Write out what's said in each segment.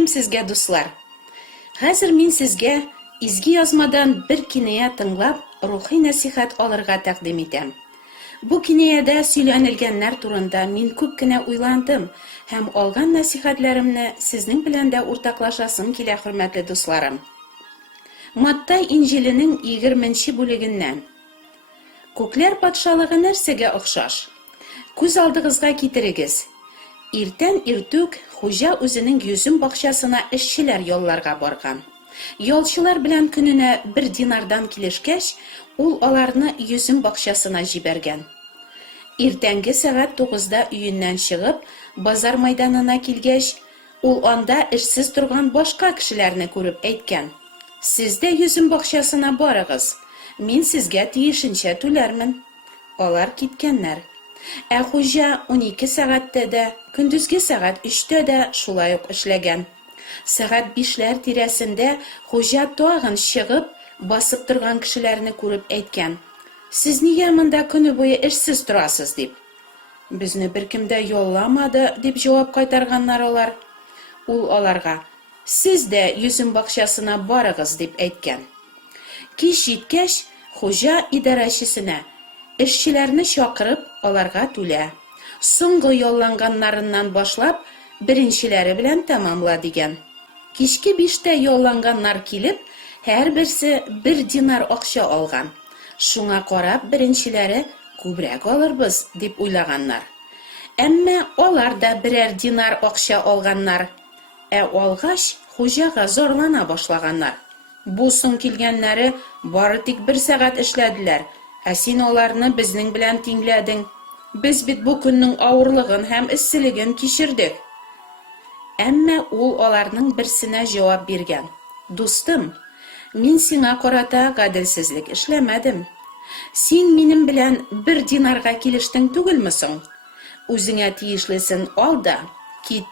Сәлем сезгә, дуслар. Хәзер мин сезгә изге язмадан бер киная тыңлап, рухи нәсихәт алырга тәкъдим итәм. Бу кинаядә сөйләнелгәннәр турында мин күп кенә уйландым һәм алган нәсихәтләремне сезнең белән дә уртаклашасым килә, хөрмәтле дусларым. Маттай Инҗиленең 20-нче бүлегеннән. Күкләр патшалыгы нәрсәгә охшаш? Күз алдыгызга китерегез. Иртән иртүк хуҗа үзенең йөзем бакчасына эшчеләр ялларга барган. Ялчылар белән көненә 1 динардан килешкәч, ул аларны йөзем бакчасына җибәргән. Иртәнге сәгать 9-да өеннән чыгып, базар мәйданына килгәч, ул анда эшсез торган башка кешеләрне күреп әйткән: "Сез дә йөзем бакчасына барыгыз, мин сезгә тиешенчә түләрмен." Алар киткәннәр. Ә хуҗа 12 сәгатьтә дә, көндезге сәгать 3-тә дә шулай ук эшләгән. Сәгать 5-ләр тирәсендә хуҗа тагын чыгып, басып торган кешеләрне күреп әйткән: "Сез нигә монда көне буе эшсез торасыз?" дип. "Безне беркем дә ялламады", дип җавап кайтарганнар алар. Ул аларга: "Сез дә йөзем бакчасына барыгыз", дип әйткән. Кич җиткәч, хуҗа идарәчесенә эшчеләрне чакырып, аларга түлә. Соңгы ялланганнарыннан башлап, беренчеләре белән тәмамла дигән. Кичке 5-тә ялланганнар килеп, һәрберсе 1 динар акча алган. Шуңа карап, беренчеләре күбрәк алырбыз дип уйлаганнар. Әмма алар да 1 динар акча алганнар. Ә алгач, хуҗага зарлана башлаганнар. "Бу соң килгәннәре бары тик 1 сәгать эшләделәр, ә син аларны безнең белән тиңләдең. Без бит бу көннең авырлыгын һәм эсселеген кичердек." Әмма ул аларның берсенә җавап биргән: "Дустым, мин сиңа карата гаделсезлек эшләмәдем. Син минем белән 1 динарга килештең түгелме соң? Үзеңә тиешлесен ал да кит.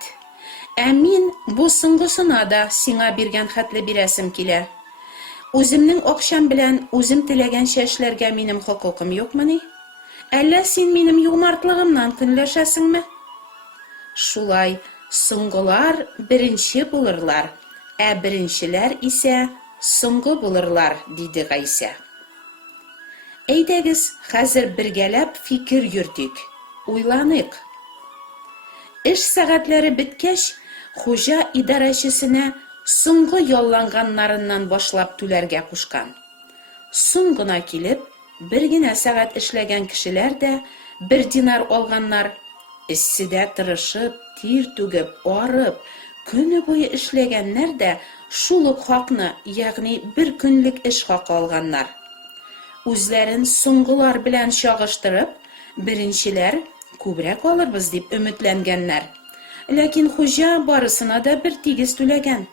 Ә мин бу соңгысына да сиңа биргән хәтле бирәсем килә. Үземнең акчам белән үзем теләгәнчә эшләргә минем хокукым юкмыни? Әллә син минем юмартлыгымнан көнләшәсеңме?" Шулай, соңгылар беренче булырлар, ә беренчеләр исә соңгы булырлар, диде Гайса. Әйдәгез, хәзер бергәләп фикер йөртик, уйланыйк. Эш сәгатьләре беткәч, хуҗа идарәчесенә соңгы ялланганнарыннан башлап түләргә кушкан. Соң гына килеп, 1 генә сәгать эшләгән кешеләр дә 1 динар алганнар. Эсседә тырышып, тир түгеп, арып, көне буе эшләгәннәр дә шул ук хакны, ягъни 1 көнлек эш хакы алганнар. Үзләрен соңгылар белән чагыштырып, беренчеләр күбрәк алырбыз дип өметләнгәннәр. Ләкин хуҗа барысына да 1 тигез түләгән.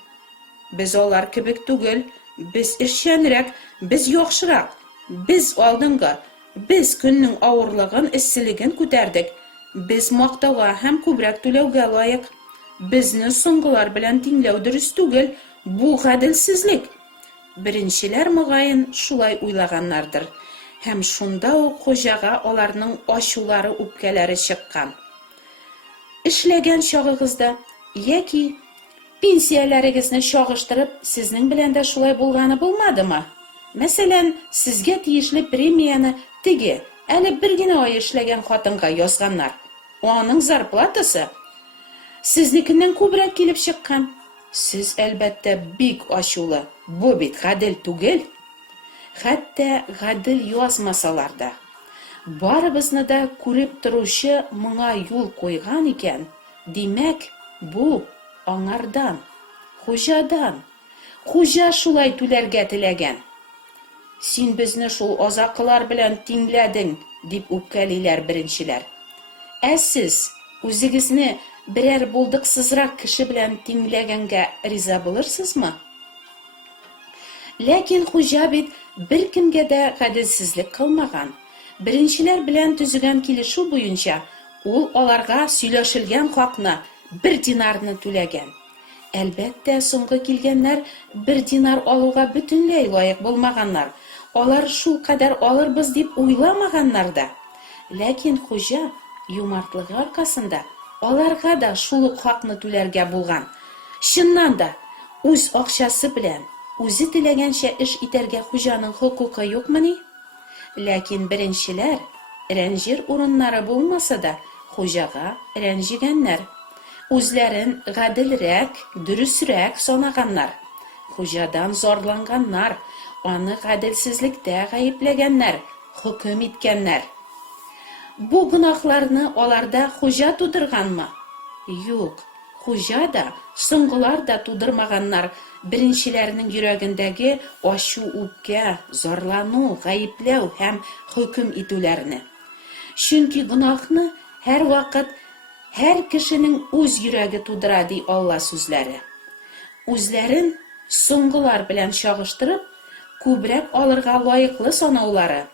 "Без алар кебек түгел, без эшчәнрәк, без яхшырак, без алдынгы, без көннең авырлыгын, эсселеген күтәрдек. Без мактауга һәм күбрәк түләүгә лаек. Безне соңгылар белән тиңләү дөрес түгел, бу гаделсезлек." Беренчеләр мөгаен шулай уйлаганнардыр. Һәм шунда ук хуҗага аларның ачулары, үпкәләре чыккан. Эшләгән чагыгызда яки пенсияләрегезне чагыштырып, сезнең белән дә шулай булганы булмадымы? Мәсәлән, сезгә тиешле премияны теге, әле 1 генә ай эшләгән хатынга язганнар. Аның зарплатасы сезнекеннән күбрәк килеп чыккан. Сез, әлбәттә, бик ачулы. Бу бит гадел түгел. Хәтта гадел язмасалар да. Барыбызны да күреп торучы моңа юл куйган икән. Димәк, бу аңардан, хуҗадан. Хуҗа шулай түләргә теләгән. "Син безне шул азакылар белән тиңләдең", дип үпкәлиләр беренчеләр. Ә сез үзегезне берәр булдыксызрак кеше белән тиңләгәнгә риза булырсызмы? Ләкин хуҗа бит беркемгә дә гаделсезлек кылмаган. Беренчеләр белән төзегән килешү буенча, ул аларга сөйләшелгән хакны 1 динарны түләгән. Әлбәттә, соңгы килгәннәр 1 динар алуга бөтенләй лаек булмаганнар. Алар шул кадәр алырбыз дип уйламаганнар да. Ләкин хуҗа юмартлыгы аркасында аларга да шул ук хакны түләргә булган. Шуннан да, үз акчасы белән үзе теләгәнчә эш итәргә хуҗаның хокукы юкмыни? Ләкин беренчеләр рәнҗир урыннары булмаса да, хуҗага рәнҗигәннәр. Үзләрен гаделрәк, дөресрәк санаганнар. Хуҗадан зарланганнар, аны гаделсезлектә гаепләгәннәр, хөкем иткәннәр. Бу гынахларны аларда хуҗа тудырганмы? Юк, хуҗа да, соңгылар да тудырмаганнар беренчеләрнең йөрәгендәге ачу үпкә, зарлану, гаепләү һәм хөкем итүләрне. Чөнки гынахны һәр вакыт һәр кешенең үз йөрәге тудыра ди Алла сүзләре. Үзләрен соңгылар белән чагыштырып, күбрәк алырга лаеклы санаулары,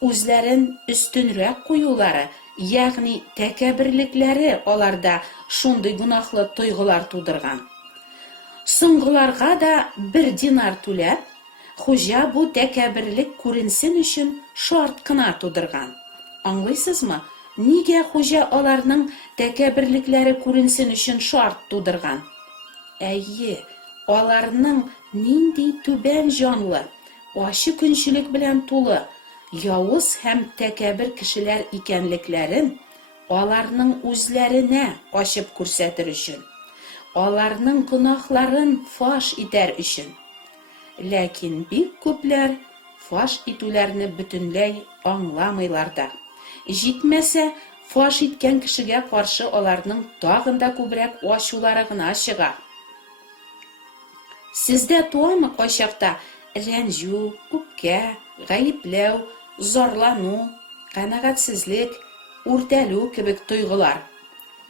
үзләрен өстенрәк куюлары, ягъни тәкәбберлекләре аларда шундый гынахлы тойгылар тудырган. Соңгыларга да 1 динар түләп, хуҗа бу тәкәбберлек күренсен өчен шарт кына тудырган. Аңлыйсызмы? Нигә хуҗа аларның тәкәбберлекләре күренсен өчен шарт тудырган? Әйе, аларның нинди түбән җанлы, ачы көнчелек белән тулы, явыз һәм тәкәббер кешеләр икәнлекләрен аларның үзләренә ачып күрсәтер өчен, аларның гынахларын фаш итәр өчен. Ләкин бик күпләр фаш итүләрне бөтенләй аңламыйлар да. Җитмәсә, фаш иткән кешегә каршы аларның тагын да күбрәк ачулары гына чыга. Сездә туамы кайчакта рәнҗү, үпкә, гаепләү, зарлану, канәгатьсезлек, үртәлү кебек тойгылар?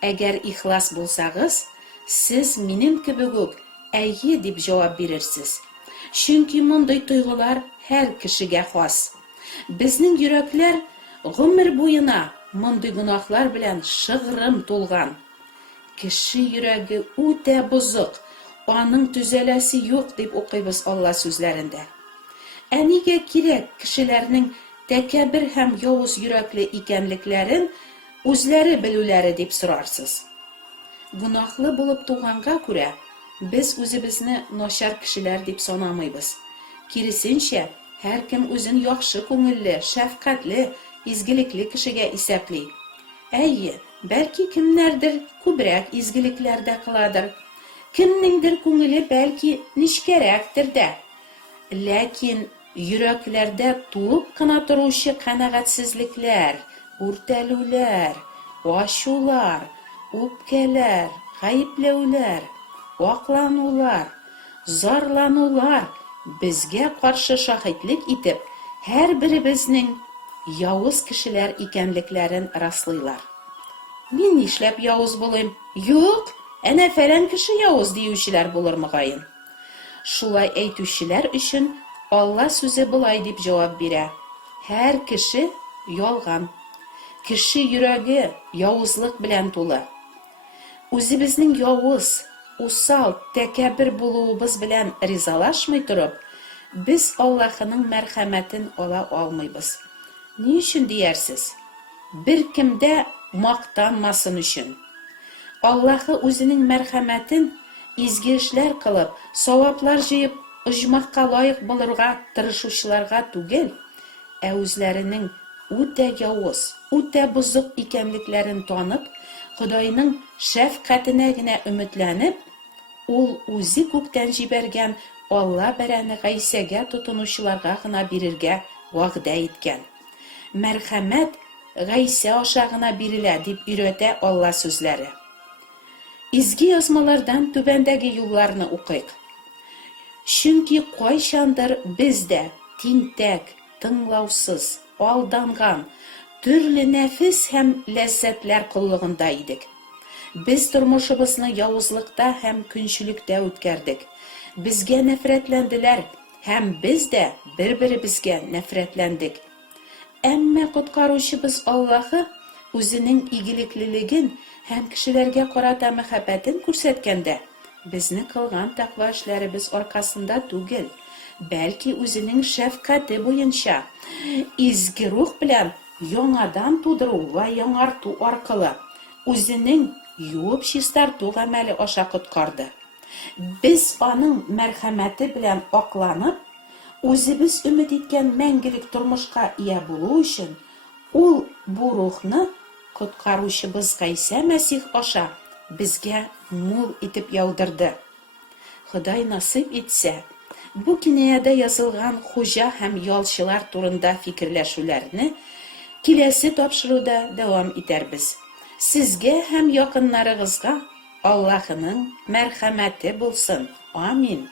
Әгәр ихлас булсагыз, сез минем кебек үк әйе дип җавап бирерсез. Чөнки мондый тойгылар һәр кешегә хас. Безнең йөрәкләр гомер буена мондый гынахлар белән шыгрым тулган. Кеше йөрәге үтә бозык, аның төзәләсе юк дип укыйбыз Алла сүзләрендә. Ә нигә кирәк кешеләрнең тәкәббер һәм явыз йөрәкле икәнлекләрен үзләре белүләре дип сорарсыз? Гынахлы булып туганга күрә, без үзебезне начар кешеләр дип санамыйбыз. Киресенчә, һәркем үзен яхшы күңелле, шәфкатьле, изгелекле кешегә исәпли. Әйе, бәлки кемнәрдер күбрәк изгелекләрдә кыладыр. Кемнеңдер күңеле бәлки нечкәрәктер дә. Ләкин йөрәкләрдә тулып кына торучы канәгатьсезлекләр, үртәлүләр, ачулар, үпкәләр, гаепләүләр, акланулар, зарланулар безгә каршы шаһитлек итеп, һәр беребезнең явыз кешеләр икәнлекләрен раслыйлар. Мин нишләп явыз булыйм? Юк, әнә фәлән кеше явыз диючеләр булыр мөгаен. Шулай әйтүчеләр өчен Алла сүзе булай дип җавап бирә. Һәр кеше ялган. Кеше йөрәге явызлык белән тулы. Үзебезнең явыз, усал, тәкәббер булуыбыз белән ризалашмый торып, без Аллаһының мәрхәмәтен ала алмыйбыз. Ни өчен диярсез? Бер кемдә мактанмасын өчен. Аллаһы үзенең мәрхәмәтен изге эшләр кылып, саваплар җыеп, оҗмахка лаек булырга тырышучыларга түгел, ә үзләренең үтә явыз, үтә бозык икәнлекләрен танып, Худайның шәфкатенә генә өметләнеп, ул үзе күктән җибәргән Алла бәрәне Гайсәгә тотынучыларга гына бирергә вәгъдә иткән. Мәрхәмәт Гайсә аша гына бирелә дип өйрәтә Алла сүзләре. Изге язмалардан түбәндәге юлларны укыйк. Чөнки кайчандыр без дә тинтәк, тыңлаусыз, алданган, төрле нәфис һәм ләззәтләр куллыгында идек. Без тормышыбызны явызлыкта һәм көнчелектә үткәрдек. Безгә нәфрәтләнделәр һәм без дә бер-беребезгә нәфрәтләндек. Әмма коткаручыбыз Аллаһы үзенең игелеклелеген һәм кешеләргә карата мәхәббәтен күрсәткәндә, безне кылган тәкъва эшләребез аркасында түгел, бәлки үзенең шәфкате буенча, изге рух белән яңадан тудыру ва яңарту аркылы үзенең юып чистарту гамәле аша коткарды. Biz аның мәрхәмәте белән акланып, үзебез өмет иткән мәңгелек тормышка ия булу өчен, ул бу рухны коткаручыбыз Гайса Мәсих аша безгә мул итеп яудырды. Ходай насыйп итсә, бу кинаядә язылган хуҗа һәм ялчылар турында фикерләшүләрне киләсе тапшыруда дәвам итәрбез. Сезгә һәм якыннарыгызга Аллаһының мәрхәмәте булсын. Амин.